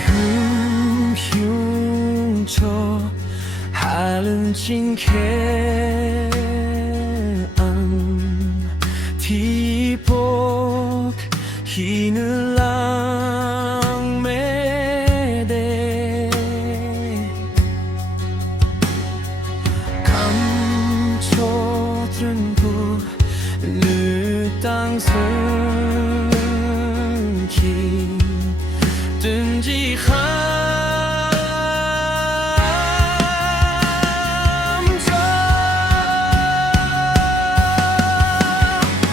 คืนหิวโชหาลืมจริงแค่อันที่พกหินลังเมเดคำโชตรึงผูลือตั้งซึ่ง든지 감정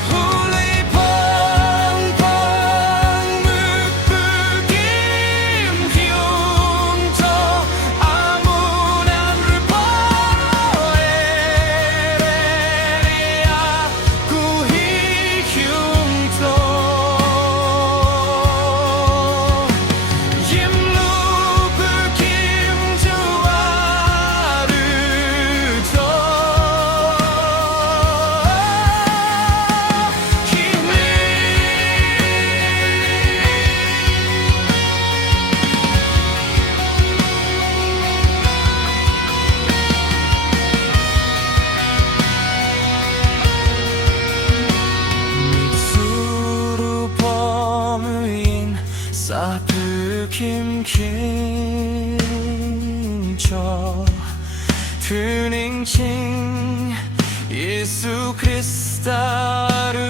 훌리 펑펑 묵묵임 흉터 아무난 르퍼에레리아 구히 흉터 사프킴킹쳐 트닝칭 예수 크리스타르쳐